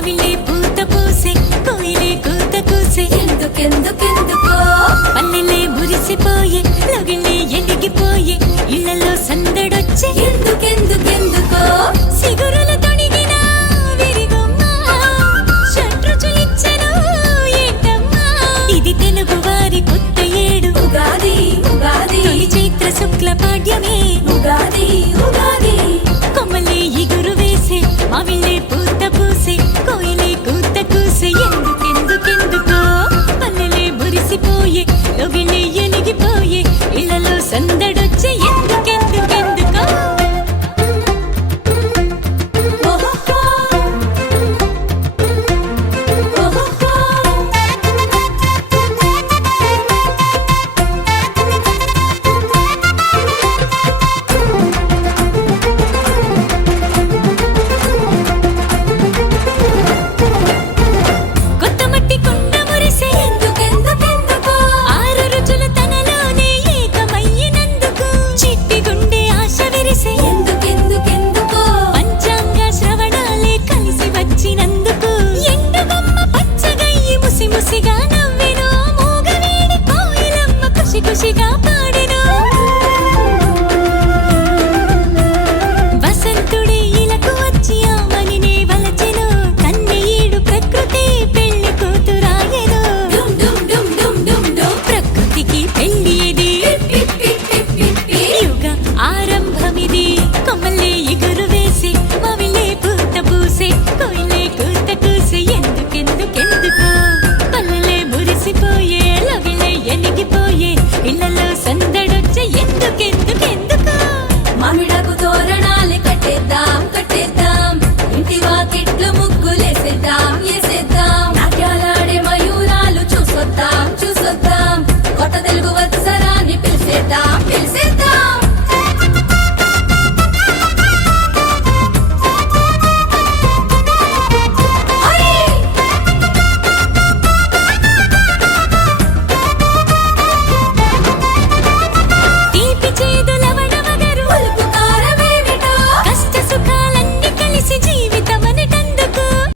మావిలే పూత పూసే కోయిలే కూత కూసే ఎందుకెందుకెందుకో పల్లెలే మురిసిపోయే లగిలే ఎలిగిపోయే ఇళ్లలో సందడొచ్చే ఎందుకెందుకెందుకో సిగురుల తొడిగిన విరిగొమ్మ షట్రుచులిచ్చెను ఏంటమ్మా ఇది తెలుగు వారి కొత్త ఏడు ఉగాది ఉగాది తొలి చైత్ర శుక్ల పాడ్యమే ఉగాది ఉగాది కొమ్మలే ఇగురు వేసే మావిలే పూత పూసే కోయిలే కూత కూసే ఎందుకెందుకెందుకో పల్లెలే మురిసిపోయే లొగిలే ఎలిగిపోయే ఇళ్లలో సందడొచ్చే ఎందుకెందుకెందుకో ఓహో ఓహో కొత్త మట్టి కుండ మురిసే ఎందుకెందుకెందుకో ఆరు రుచులు తనలోనే ఏకమయ్యినందుకు చిట్టి గుండె ఆశ విరిసే ఎందుకెందుకెందుకో పంచాంగ శ్రవణాలే కలిసి వచ్చినందుకు ఎండుగమ్మ పచ్చగయ్యి ముసి ముసిగా నవ్వెను మూగవేడి కోయిలమ్మ ఖుషి ఖుషిగా పాడెను వసంతుడే ఇలకు వచ్చి ఆమనినే వలచెను కన్నెయీడు ప్రకృతి పెళ్లి కూతురాయెను డుమ్ డుమ్ డుమ్ డుమ్ డుమ్ డుమ్ ప్రకృతికి పెళ్లి ఇది పిప్ పిప్ పిప్ పిప్ పిప్ యుగ ఆరంభమిది కొమ్మలే ఇగురు వేసి మావిలే పూత పూసే కోయిలే కూత కూసే ఎందుకెందుకెందుకో పల్లెలే మురిసిపోయే లవిలే ఎలిగిపోయే ఇళ్లలో సందడొచ్చే ఎందుకెందుకెందుకో మామిడాకు తోరణాలు కట్టేద్దాం కట్టేద్దాం ఇంటి వాకిట్లు ముగ్గులేసేద్దాం